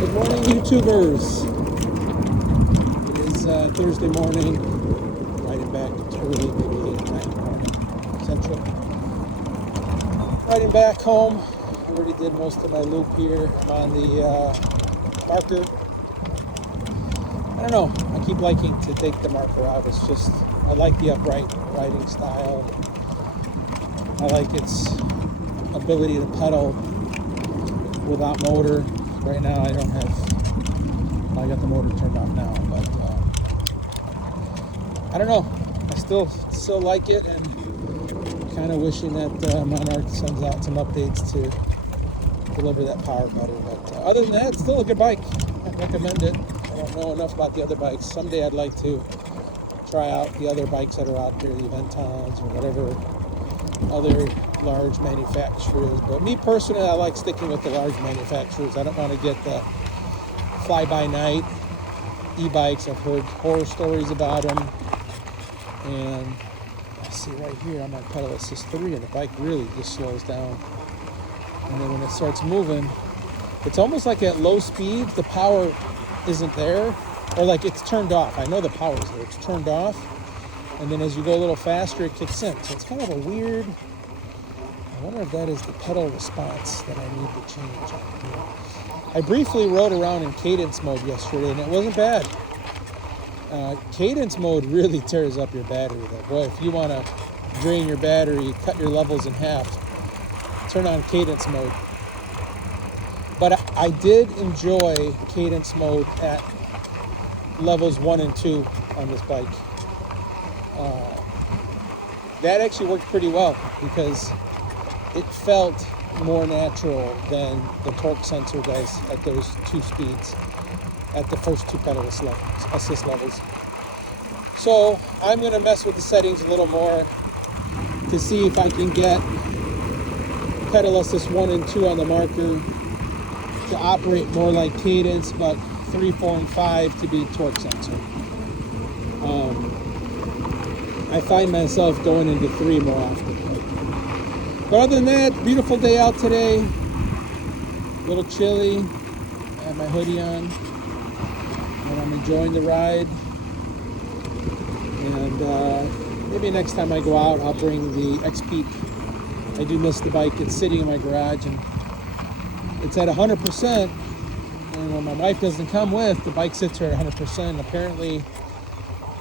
Good morning, YouTubers. It is Thursday morning, riding back. It's early, maybe 8, 9 in the morning, Central. Riding back home. I already did most of my loop here. I'm on the marker. I don't know. I keep liking to take the marker out. It's just, I like the upright riding style. I like its ability to pedal without motor. Right now I don't have, I got the motor turned off now, but I don't know. I still like it, and kind of wishing that Monarch sends out some updates to deliver that power better. But other than that, it's still a good bike. I recommend it. I don't know enough about the other bikes. Someday I'd like to try out the other bikes that are out there, the Aventons or whatever other large manufacturers. But me personally, I like sticking with the large manufacturers. I don't want to get the fly-by-night e-bikes. I've heard horror stories about them. And I see right here, I'm on pedal assist 3, and the bike really just slows down. And then when it starts moving, it's almost like at low speeds, the power isn't there, or like it's turned off. I know the power's there, it's turned off. And then as you go a little faster, it kicks in. So it's kind of a weird, I wonder if that is the pedal response that I need to change on here. I briefly rode around in cadence mode yesterday, and it wasn't bad. Cadence mode really tears up your battery though. Boy, if you want to drain your battery, cut your levels in half, turn on cadence mode. But I did enjoy cadence mode at levels 1 and 2 on this bike. That actually worked pretty well because it felt more natural than the torque sensor does at those 2 speeds, at the first 2 pedal assist levels. So I'm going to mess with the settings a little more to see if I can get pedal assist 1 and 2 on the marker to operate more like cadence, but 3, 4, and 5 to be torque sensor. I find myself going into 3 more often. But other than that, beautiful day out today. A little chilly. I have my hoodie on. And I'm enjoying the ride. And maybe next time I go out, I'll bring the XPeak. I do miss the bike. It's sitting in my garage, and it's at 100%. And when my wife doesn't come with, the bike sits here at 100%. Apparently,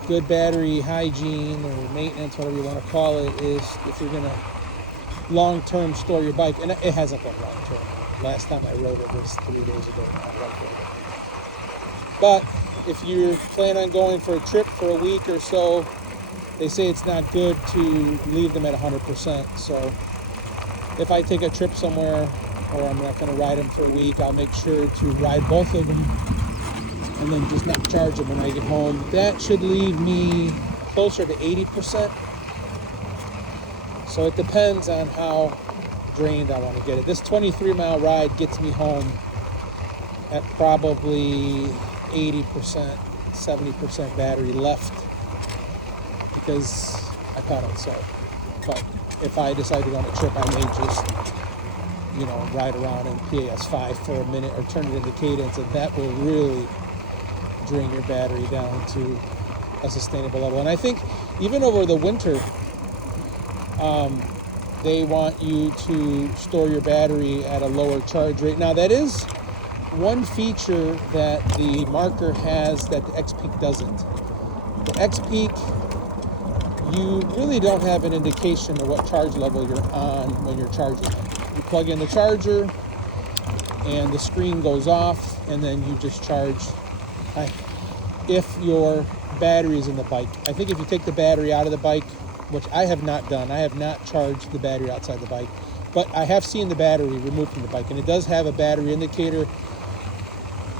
good battery hygiene or maintenance, whatever you want to call it, is if you're going to long-term store your bike. And it hasn't been long-term. Last time I rode it was 3 days ago. But if you plan on going for a trip for a week or so, they say it's not good to leave them at 100%. So if I take a trip somewhere, or I'm not going to ride them for a week, I'll make sure to ride both of them and then just not charge them when I get home. That should leave me closer to 80%. So it depends on how drained I want to get it. This 23-mile ride gets me home at probably 80%, 70% battery left because I pedaled so. But if I decide to go on a trip, I may just, ride around in PAS5 for a minute or turn it into cadence, and that will really drain your battery down to a sustainable level. And I think even over the winter, they want you to store your battery at a lower charge rate. Now, that is one feature that the Marker has that the XPeak doesn't. The XPeak, you really don't have an indication of what charge level you're on when you're charging it. You plug in the charger, and the screen goes off, and then you just charge if your battery is in the bike. I think if you take the battery out of the bike, which I have not done, I have not charged the battery outside the bike, but I have seen the battery removed from the bike, and it does have a battery indicator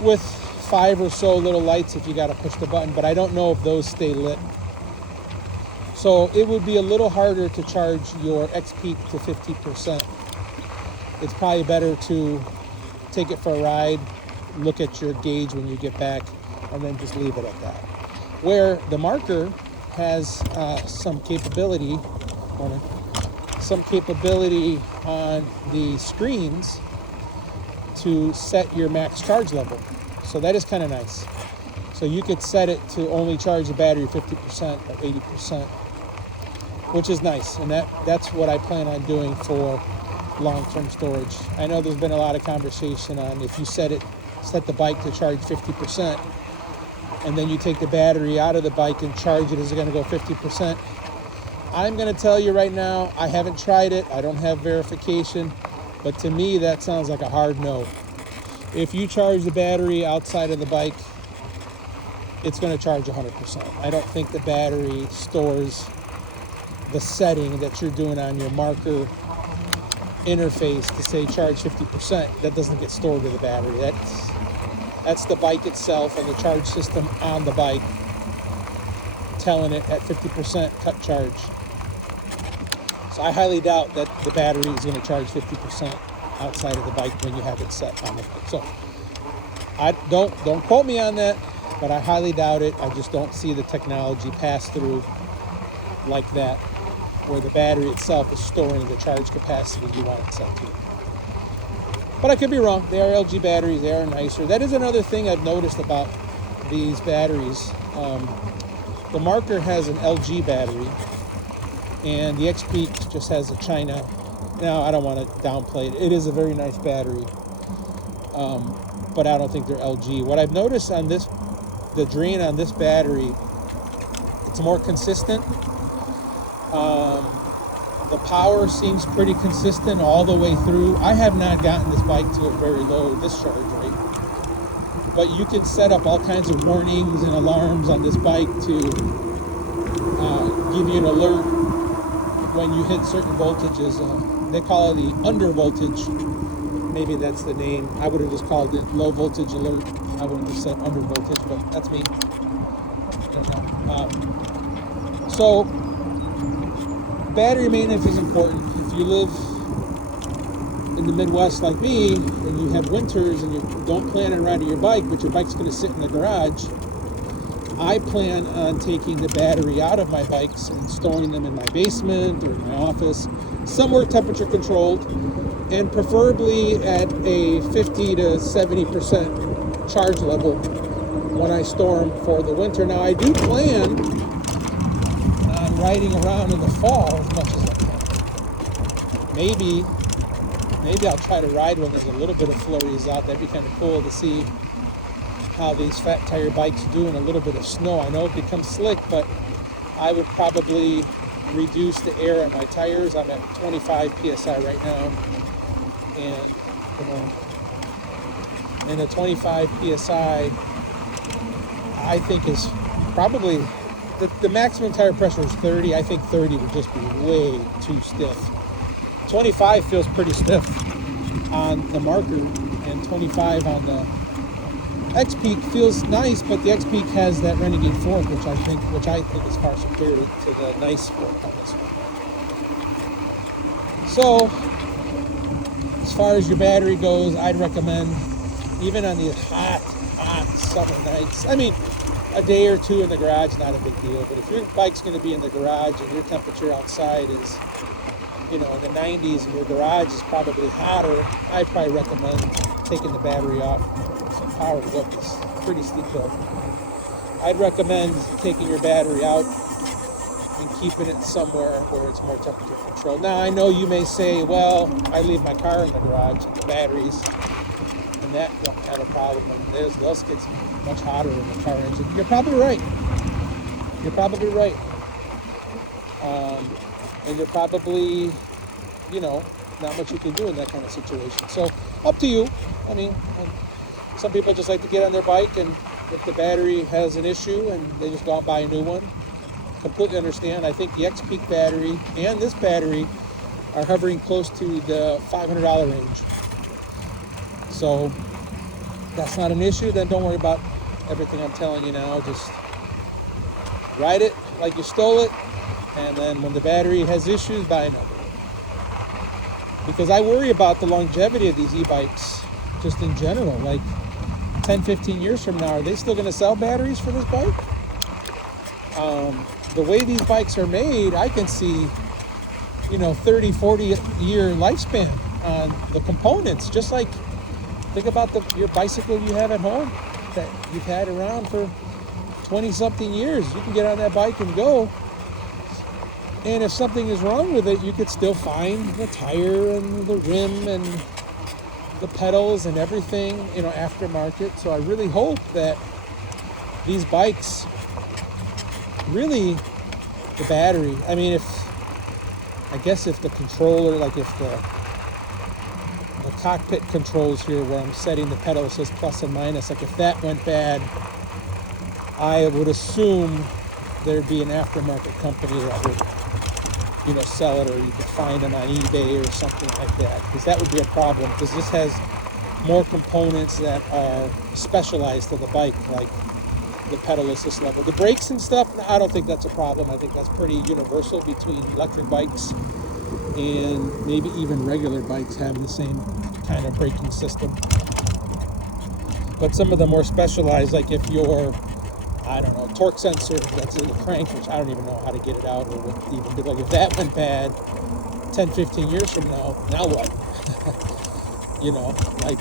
with 5 or so little lights if you got to push the button, but I don't know if those stay lit. So it would be a little harder to charge your XPeak to 50%. It's probably better to take it for a ride, look at your gauge when you get back, and then just leave it at that. Where the Marker has some capability on the screens to set your max charge level. So that is kind of nice. So you could set it to only charge the battery 50% or 80%, which is nice. And that's what I plan on doing for long-term storage. I know there's been a lot of conversation on if you set the bike to charge 50%, and then you take the battery out of the bike and charge it, is it going to go 50%? I'm going to tell you right now, I haven't tried it. I don't have verification, but to me, that sounds like a hard no. If you charge the battery outside of the bike, it's going to charge 100%. I don't think the battery stores the setting that you're doing on your marker interface to say charge 50%. That doesn't get stored to the battery. That's the bike itself and the charge system on the bike telling it at 50% cut charge. So I highly doubt that the battery is going to charge 50% outside of the bike when you have it set on the bike. So I don't quote me on that, but I highly doubt it. I just don't see the technology pass through like that, where the battery itself is storing the charge capacity you want it set to. But I could be wrong. They are LG batteries. They are nicer. That is another thing I've noticed about these batteries. The Marker has an LG battery, and the XPeak just has a China. Now, I don't want to downplay it. It is a very nice battery, but I don't think they're LG. What I've noticed on the drain on this battery, it's more consistent. The power seems pretty consistent all the way through. I have not gotten this bike to a very low discharge rate, but you can set up all kinds of warnings and alarms on this bike to give you an alert when you hit certain voltages. They call it the under voltage. Maybe that's the name. I would have just called it low voltage alert. I would have just said under voltage, but that's me. I don't know. So battery maintenance is important. If you live in the Midwest like me, and you have winters and you don't plan on riding your bike, but your bike's going to sit in the garage, I plan on taking the battery out of my bikes and storing them in my basement or in my office, somewhere temperature controlled, and preferably at a 50 to 70% charge level when I store them for the winter. Now, I do plan on riding around in the fall as much as I can. Maybe I'll try to ride when there's a little bit of flurries out. That'd be kind of cool to see how these fat tire bikes do in a little bit of snow. I know it becomes slick, but I would probably reduce the air on my tires. I'm at 25 psi right now, and the 25 psi I think is probably the maximum tire pressure is 30. I think 30 would just be way too stiff. 25 feels pretty stiff on the Marker, and 25 on the XPeak feels nice, but the XPeak has that Renegade fork, which I think is far superior to the nice fork on this one. So, as far as your battery goes, I'd recommend, even on these hot summer nights, I mean, a day or two in the garage, not a big deal, but if your bike's going to be in the garage and your temperature outside is, in the 90s and your garage is probably hotter, I'd probably recommend taking the battery off. Some power to go up this pretty steep hill. I'd recommend taking your battery out and keeping it somewhere where it's more temperature controlled. Now, I know you may say, well, I leave my car in the garage and the batteries, and that don't have a problem. Those get much hotter in the car engine. You're probably right. And you're probably, not much you can do in that kind of situation. So, up to you. I mean, some people just like to get on their bike, and if the battery has an issue, and they just go out and buy a new one. Completely understand. I think the XPeak battery and this battery are hovering close to the $500 range. So, that's not an issue. Then don't worry about everything I'm telling you now. Just ride it like you stole it, and then when the battery has issues, buy another one. Because I worry about the longevity of these e-bikes just in general. Like 10, 15 years from now, are they still going to sell batteries for this bike? The way these bikes are made, I can see, 30, 40 year lifespan on the components, just like Think about your bicycle you have at home that you've had around for 20-something years. You can get on that bike and go. And if something is wrong with it, you could still find the tire and the rim and the pedals and everything, aftermarket. So I really hope that these bikes, really, the battery, I mean, if the controller, like if the cockpit controls here where I'm setting the pedal says plus and minus, like if that went bad, I would assume there'd be an aftermarket company that would, sell it, or you could find them on eBay or something like that, because that would be a problem, because this has more components that are specialized to the bike, like the pedal assist level. The brakes and stuff, I don't think that's a problem. I think that's pretty universal between electric bikes and maybe even regular bikes have the same kind of braking system. But some of the more specialized, like if you're, I don't know, torque sensor that's in the crank, which I don't even know how to get it out or what even do. Like if that went bad 10, 15 years from now what? Like